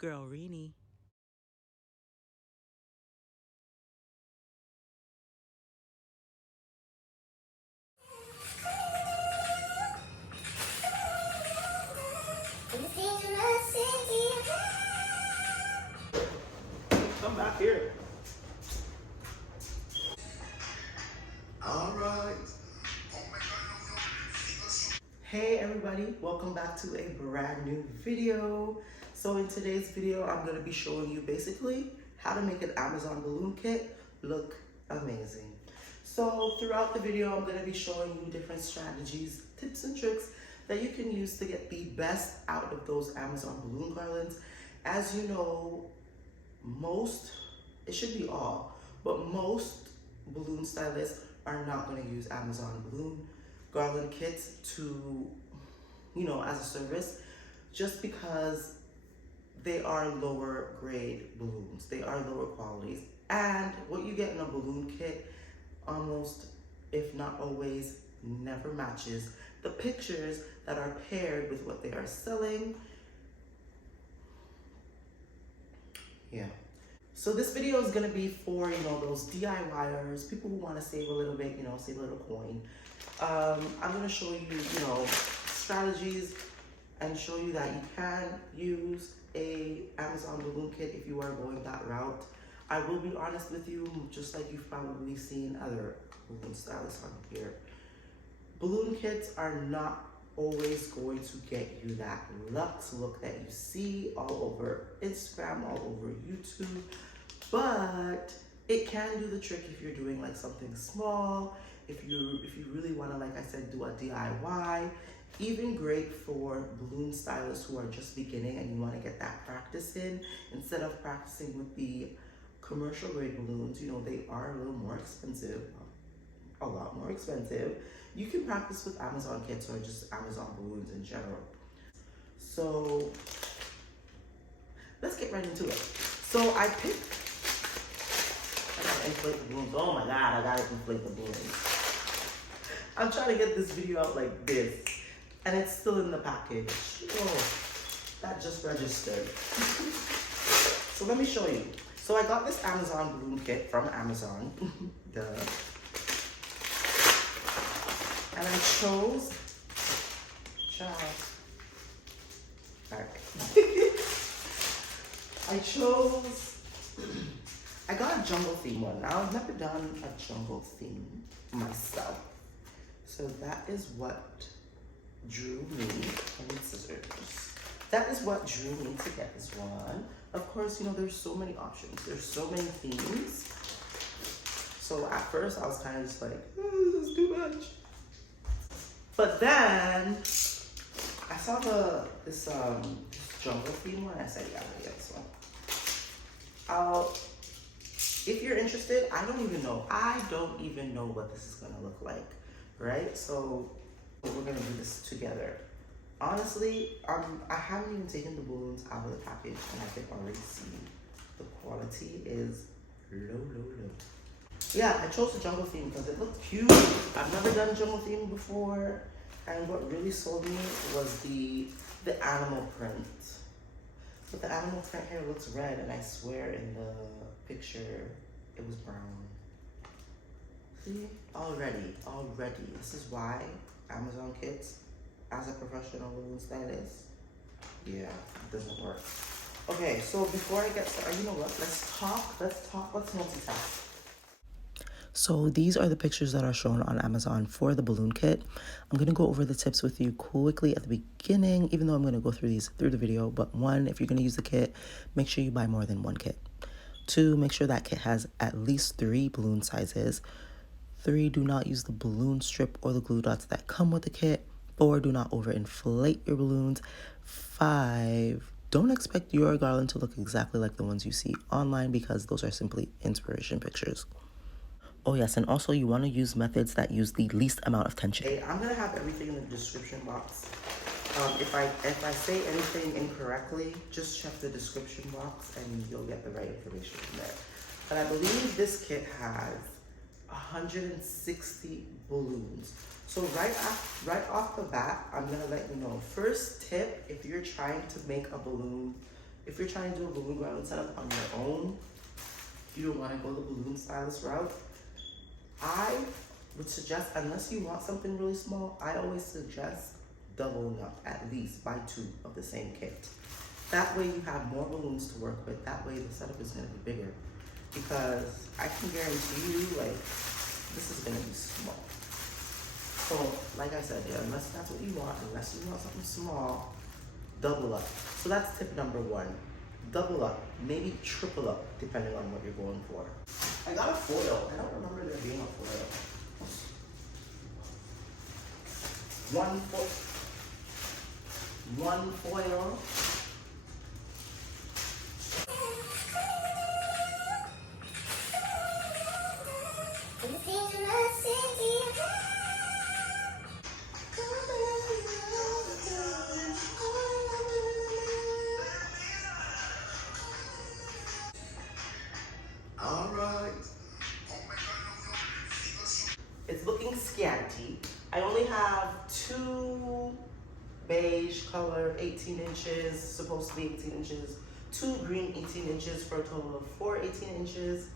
Girl Reenie. Come back here. All right. Hey everybody, welcome back to a brand new video. So in today's video, I'm going to be showing you basically how to make an Amazon balloon kit look amazing. So throughout the video, I'm going to be showing you different strategies, tips and tricks that you can use to get the best out of those Amazon balloon garlands. As you know, it should be all, but most balloon stylists are not going to use Amazon balloon garland kits to, as a service, just because they are lower grade balloons. They are lower qualities. And what you get in a balloon kit almost, if not always, never matches the pictures that are paired with what they are selling. Yeah. So this video is gonna be for, those DIYers, people who wanna save a little bit, save a little coin. I'm gonna show you, strategies and show you that you can use a Amazon balloon kit if you are going that route. I will be honest with you, just like you've probably seen other balloon stylists on here. Balloon kits are not always going to get you that luxe look that you see all over Instagram, all over YouTube, but it can do the trick if you're doing like something small, if you really want to, like I said, do a DIY. Even great for balloon stylists who are just beginning and you want to get that practice in, instead of practicing with the commercial grade balloons. They are a little more expensive, a lot more expensive. You can practice with Amazon kits or just Amazon balloons in general. So let's get right into it. So I gotta inflate the balloons. Oh my God, I gotta inflate the balloons. I'm trying to get this video out like this, and it's still in the package. Oh, that just registered. So let me show you. So I got this Amazon balloon kit from Amazon. Duh. And I chose, I got a jungle theme one. Now I've never done a jungle theme myself. So that is what drew me, I need scissors. That is what drew me to get this one. Of course, there's so many options. There's so many themes. So at first I was kind of just like, oh, this is too much. But then I saw this jungle theme one. I said, yeah, I'm gonna get this one. If you're interested, I don't even know what this is gonna look like, right? So we're gonna do this together. Honestly, I haven't even taken the balloons out of the package, and I can already see the quality is low. Yeah, I chose the jungle theme because it looked cute. I've never done jungle theme before, and what really sold me was the animal print. But the animal print here looks red, and I swear in the picture it was brown. See? Already. This is why Amazon kits, as a professional balloon stylist, yeah, it doesn't work. Okay, so before I get started, you know what? Let's multitask. So these are the pictures that are shown on Amazon for the balloon kit. I'm going to go over the tips with you quickly at the beginning, even though I'm going to go through these through the video. But one, if you're going to use the kit, make sure you buy more than one kit. 2, make sure that kit has at least 3 balloon sizes. 3, do not use the balloon strip or the glue dots that come with the kit. 4, do not overinflate your balloons. 5, don't expect your garland to look exactly like the ones you see online, because those are simply inspiration pictures. Oh yes, and also you want to use methods that use the least amount of tension. Hey, I'm gonna have everything in the description box. If I say anything incorrectly, just check the description box and you'll get the right information from there. But I believe this kit has 160 balloons. So right off the bat, I'm gonna let you know. First tip, if you're trying to make a balloon If you're trying to do a balloon garland setup on your own, you don't want to go the balloon stylist route, I would suggest, unless you want something really small, I always suggest doubling up, at least buy 2 of the same kit. That way you have more balloons to work with. That way the setup is going to be bigger. Because I can guarantee you, like, this is going to be small. So, like I said, yeah, unless that's what you want, unless you want something small, double up. So that's tip number 1. Double up, maybe triple up, depending on what you're going for. I got a foil. I don't remember there being a foil. One foil. All right. It's looking scanty. I only have 2 beige color 18 inches, supposed to be 18 inches, 2 green 18 inches for a total of 4 18 inches.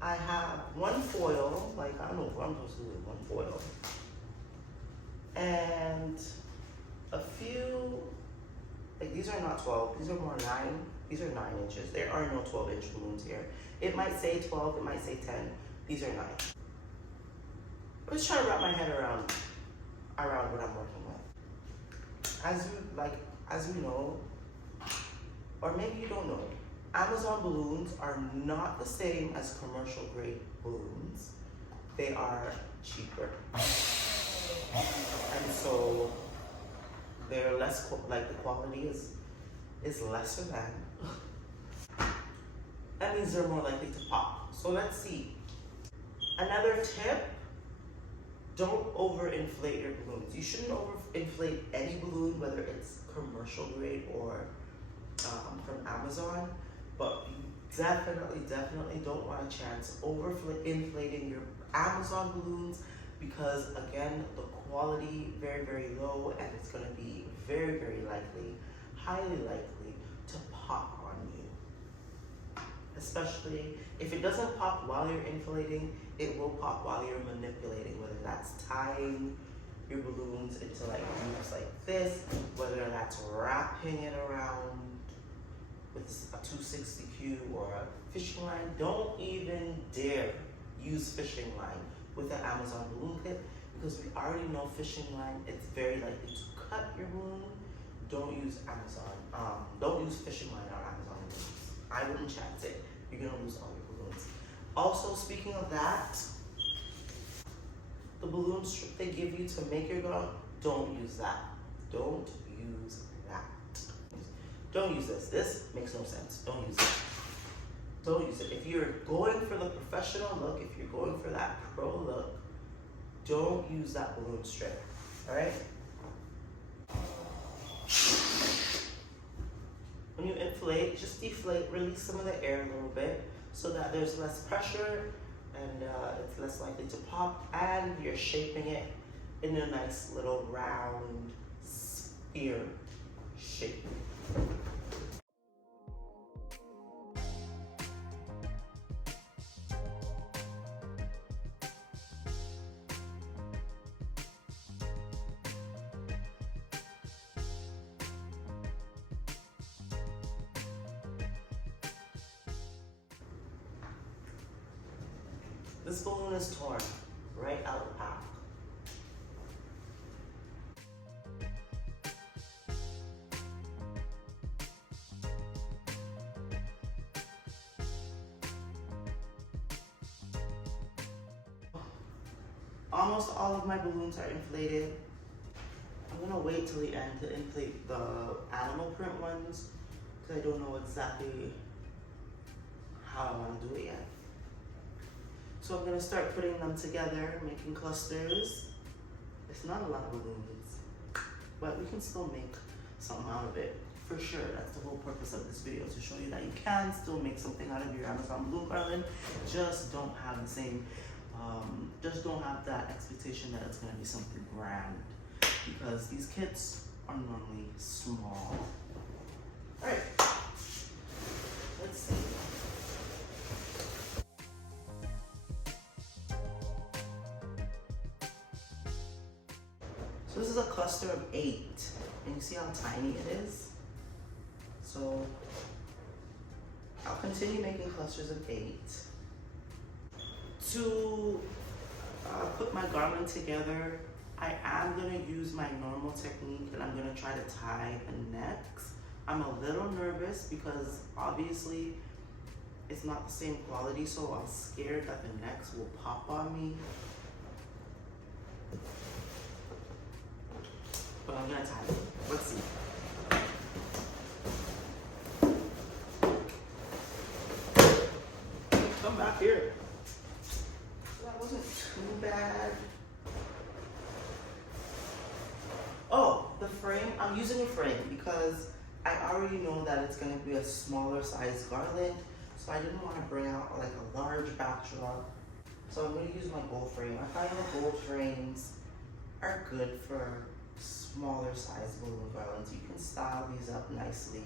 I have 1 foil, like I don't know what I'm supposed to do with 1 foil. And a few, like these are not 12, these are more 9. These are 9 inches. There are no 12-inch balloons here. It might say 12, it might say 10. These are 9. I'm just trying to wrap my head around what I'm working with. As you know, or maybe you don't know, Amazon balloons are not the same as commercial grade balloons. They are cheaper. And so they're less, like the quality is lesser than. That means they're more likely to pop. So let's see. Another tip, don't overinflate your balloons. You shouldn't overinflate any balloon, whether it's commercial grade or from Amazon, but you definitely don't want a chance overinflating your Amazon balloons, because again, the quality very low, and it's going to be very likely, highly likely to pop on you. Especially if it doesn't pop while you're inflating, it will pop while you're manipulating, whether that's tying your balloons into like loops like this, whether that's wrapping it around with a 260Q or a fishing line. Don't even dare use fishing line with the Amazon balloon kit, because we already know fishing line, it's very likely to cut your balloon. Don't use Amazon. Don't use fishing line on Amazon balloons. I wouldn't chance it. You're gonna lose all your balloons. Also, speaking of that, the balloon strip they give you to make your garland, don't use that. Don't use that. Don't use this. This makes no sense. Don't use it. Don't use it. If you're going for the professional look, if you're going for that pro look, don't use that balloon strip. All right? When you inflate, just deflate, release some of the air a little bit so that there's less pressure and it's less likely to pop, and you're shaping it in a nice little round sphere shape. This balloon is torn right out of the pack. Almost all of my balloons are inflated. I'm gonna wait till the end to inflate the animal print ones, because I don't know exactly how I want to do it yet. So I'm gonna start putting them together, making clusters. It's not a lot of balloons, but we can still make something out of it. For sure, that's the whole purpose of this video, to show you that you can still make something out of your Amazon balloon garland. Just don't have the same, just don't have that expectation that it's gonna be something grand. Because these kits are normally small. All right, let's see. So this is a cluster of 8, and you see how tiny it is? So I'll continue making clusters of 8. To put my garland together, I am going to use my normal technique, and I'm going to try to tie the necks. I'm a little nervous because obviously it's not the same quality, so I'm scared that the necks will pop on me. But I'm going to tie it. Let's see. Come back here. That wasn't too bad. Oh, the frame. I'm using a frame because I already know that it's going to be a smaller size garland, so I didn't want to bring out like a large backdrop. So I'm going to use my gold frame. I find the gold frames are good for smaller size balloon garlands. You can style these up nicely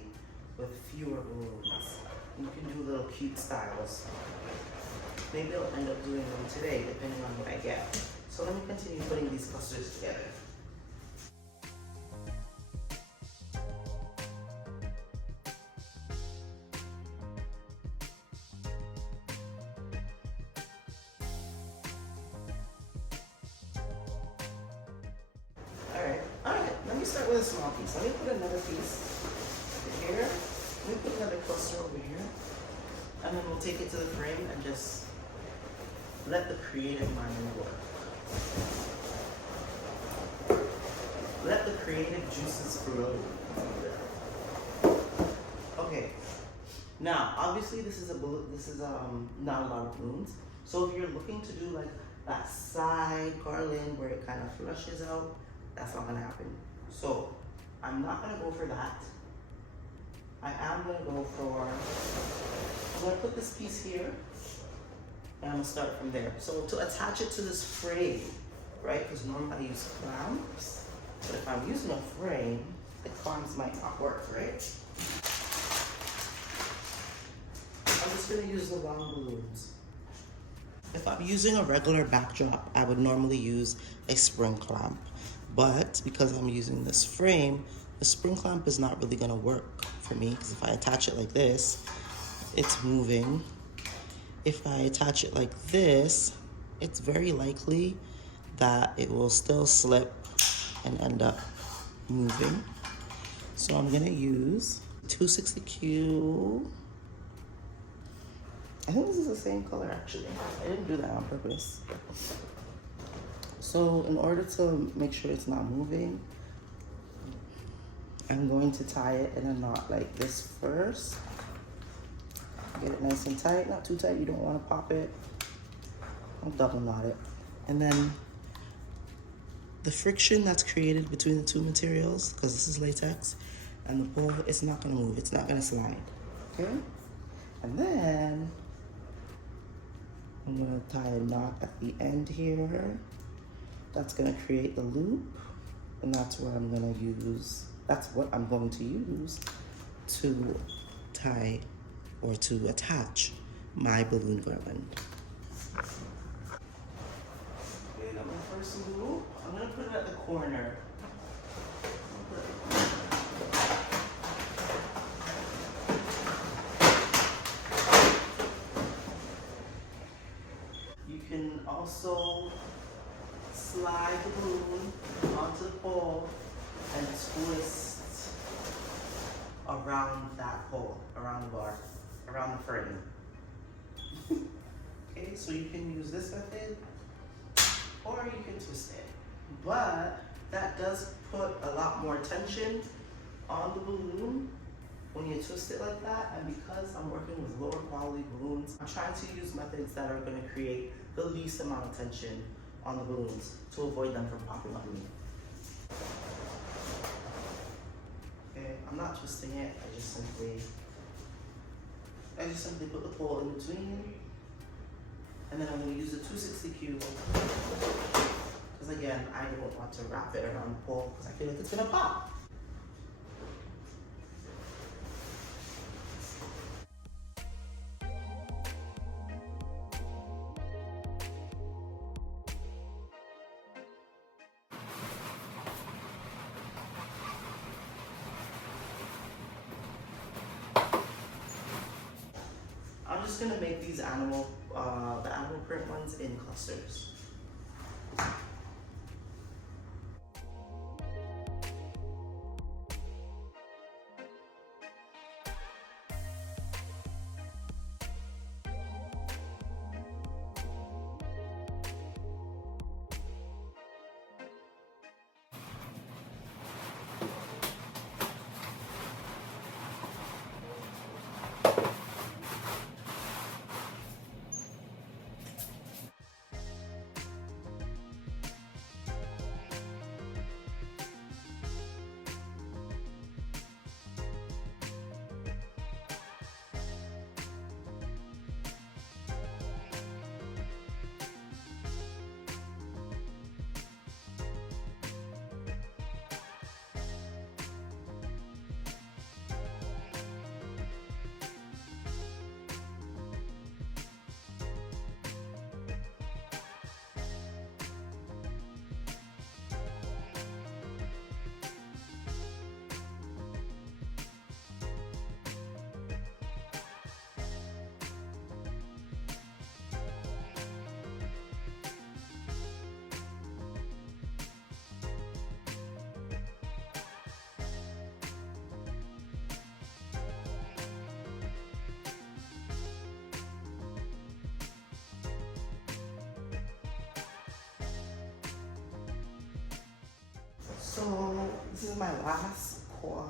with fewer balloons. You can do little cute styles. Maybe I'll end up doing them today, depending on what I get. So let me continue putting these clusters together. Alright, let me start with a small piece. Let me put another piece over here. Let me put another cluster over here. And then we'll take it to the frame and just let the creative mind work. Let the creative juices flow. Okay. Now, obviously, this is not a lot of balloons. So if you're looking to do like that side garland where it kind of flushes out, that's not gonna happen. So I'm not gonna go for that. I am gonna go for, I'm gonna put this piece here, and I'm gonna start from there. So to attach it to this frame, right? Because normally I use clamps, but if I'm using a frame, the clamps might not work, right? I'm just gonna use the long balloons. If I'm using a regular backdrop, I would normally use a spring clamp. But because I'm using this frame, the spring clamp is not really gonna work for me, because if I attach it like this, it's moving. If I attach it like this, it's very likely that it will still slip and end up moving. So I'm gonna use 260Q. I think this is the same color actually. I didn't do that on purpose. So in order to make sure it's not moving, I'm going to tie it in a knot like this first. Get it nice and tight, not too tight, you don't want to pop it. I'll double knot it. And then the friction that's created between the two materials, because this is latex, and the pole, it's not gonna move, it's not gonna slide, okay? And then I'm gonna tie a knot at the end here. That's gonna create the loop, and that's what I'm going to use to tie or to attach my balloon garland. Okay, I got my first loop. I'm gonna put it at the corner. You can also slide the balloon onto the pole and twist around that pole, around the bar, around the frame. Okay, so you can use this method or you can twist it. But that does put a lot more tension on the balloon when you twist it like that. And because I'm working with lower quality balloons, I'm trying to use methods that are going to create the least amount of tension on the balloons to avoid them from popping on me. Okay, I'm not twisting it, I just simply put the pole in between, and then I'm going to use the 260Q, because again, I don't want to wrap it around the pole because I feel like it's going to pop. gonna make these the animal print ones in clusters. So this is my last quad.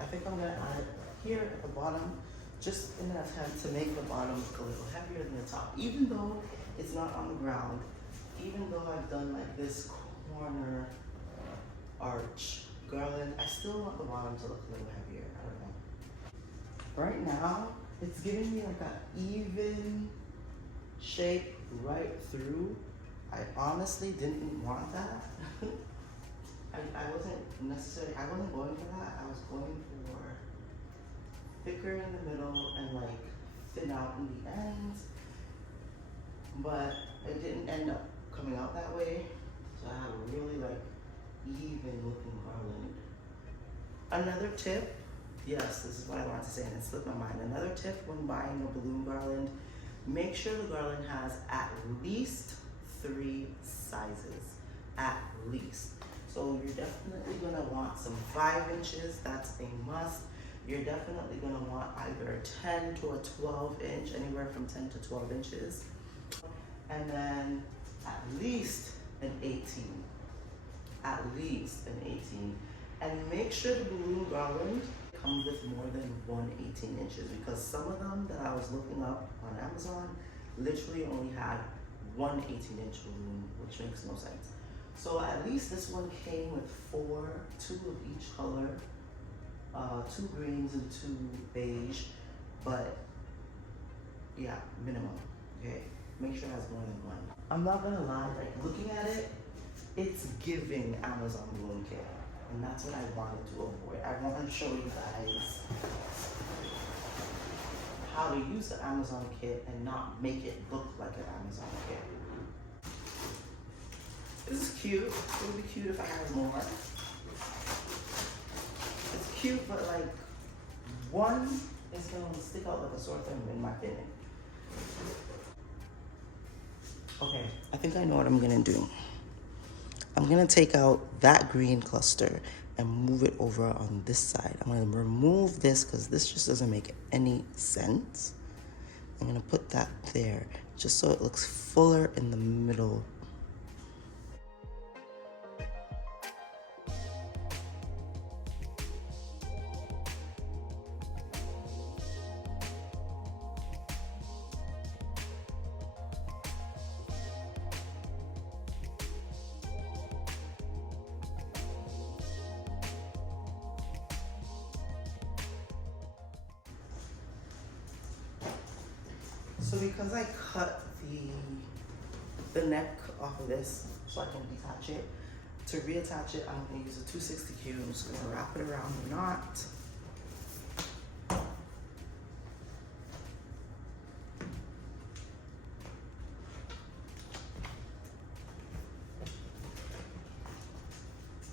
I think I'm gonna add it here at the bottom, just in an attempt to make the bottom look a little heavier than the top. Even though it's not on the ground, even though I've done like this corner arch garland, I still want the bottom to look a little heavier. I don't know. Right now, it's giving me like an even shape right through. I honestly didn't want that. I wasn't going for that. I was going for thicker in the middle and like thin out in the ends. But it didn't end up coming out that way. So I have a really like even looking garland. Another tip, yes, this is what I wanted to say and it slipped my mind. Another tip when buying a balloon garland, make sure the garland has at least 3 sizes, at least. So you're definitely gonna want some 5 inches, that's a must. You're definitely gonna want either a 10 to a 12 inch, anywhere from 10 to 12 inches. And then at least an 18, at least an 18. And make sure the balloon garland comes with more than 18 inches, because some of them that I was looking up on Amazon literally only had 18-inch balloon, which makes no sense. So at least this one came with 2 of each color, 2 greens and 2 beige, but yeah, minimum, okay? Make sure it has more than 1. I'm not gonna lie, like looking at it, it's giving Amazon balloon kit, and that's what I wanted to avoid. I wanted to show you guys how to use the Amazon kit and not make it look like an Amazon kit. This is cute. It would be cute if I had more. It's cute, but like one is gonna stick out like a sore thumb in my opinion. Okay, I think I know what I'm gonna do. I'm gonna take out that green cluster and move it over on this side. I'm gonna remove this because this just doesn't make any sense. I'm gonna put that there just so it looks fuller in the middle. So because I cut the neck off of this so I can detach it, to reattach it, I'm gonna use a 260Q. I'm just gonna wrap it around the knot.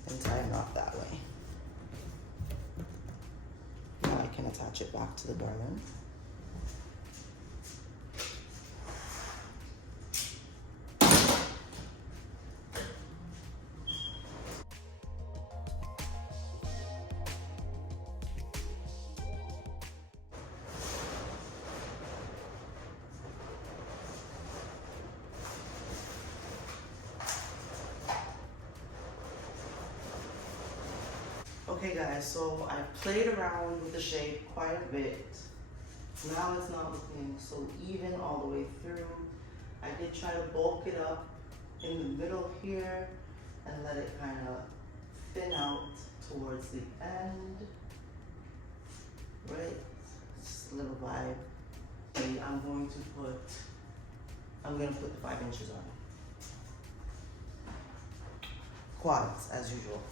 And tie a knot that way. Now I can attach it back to the garland. Okay guys, so I played around with the shape quite a bit. Now it's not looking so even all the way through. I did try to bulk it up in the middle here and let it kind of thin out towards the end. Right? Just a little vibe. And I'm going to put the 5 inches on. Quads, as usual.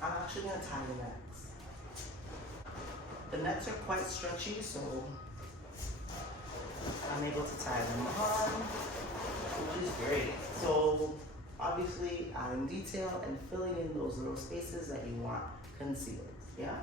I'm actually gonna tie the necks. The necks are quite stretchy, so I'm able to tie them on, which is great. So obviously adding detail and filling in those little spaces that you want concealed, yeah?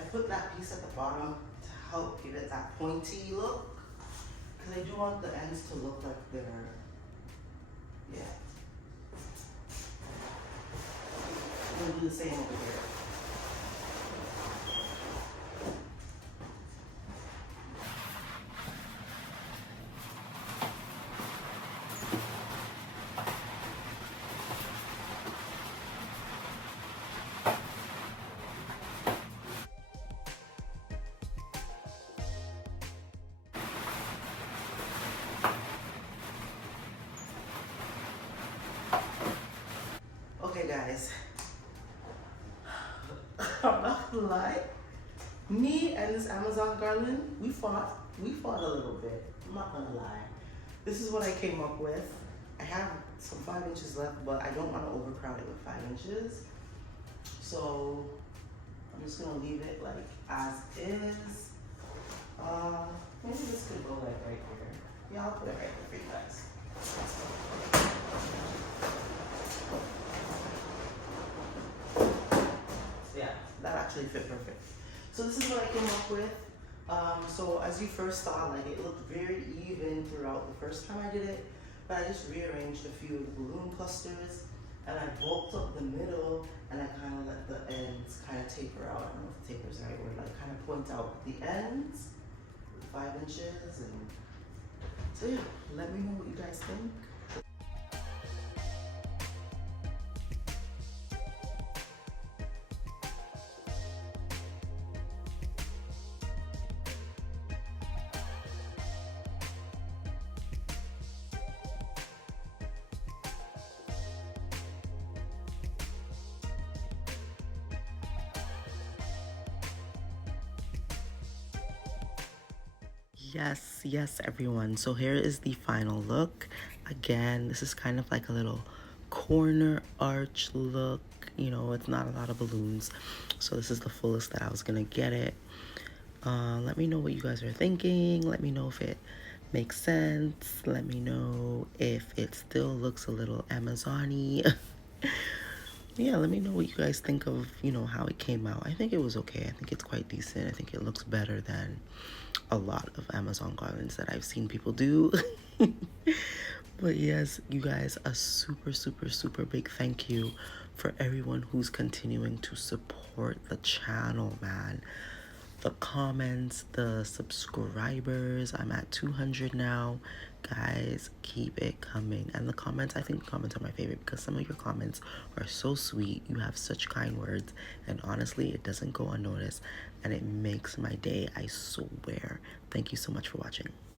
I put that piece at the bottom to help give it that pointy look, because I do want the ends to look like they're, yeah. I'm gonna do the same over here. Okay guys, I'm not gonna lie. Me and this Amazon Garland, we fought a little bit. I'm not gonna lie. This is what I came up with. I have some 5 inches left, but I don't want to overcrowd it with 5 inches. So I'm just gonna leave it like as is. Maybe this could go like right here. Yeah, I'll put it right here for you guys. Yeah, that actually fit perfect. So this is what I came up with. So as you first saw, like it looked very even throughout the first time I did it, but I just rearranged a few of the balloon clusters and I bulked up the middle and I kind of let the ends kind of taper out. I don't know if taper is the right word, like kind of point out the ends with 5 inches. And so yeah, let me know what you guys think. Yes, everyone. So here is the final look. Again, this is kind of like a little corner arch look. You know, it's not a lot of balloons. So this is the fullest that I was gonna get it. Let me know what you guys are thinking. Let me know if it makes sense. Let me know if it still looks a little Amazon-y. Yeah, let me know what you guys think of, you know, how it came out. I think it was okay. I think it's quite decent. I think it looks better than a lot of Amazon garlands that I've seen people do. But yes, you guys, a super big thank you for everyone who's continuing to support the channel, man. The comments, the subscribers. I'm at 200 now. Guys, keep it coming. And the comments, I think the comments are my favorite because some of your comments are so sweet. You have such kind words. And honestly, it doesn't go unnoticed. And it makes my day, I swear. Thank you so much for watching.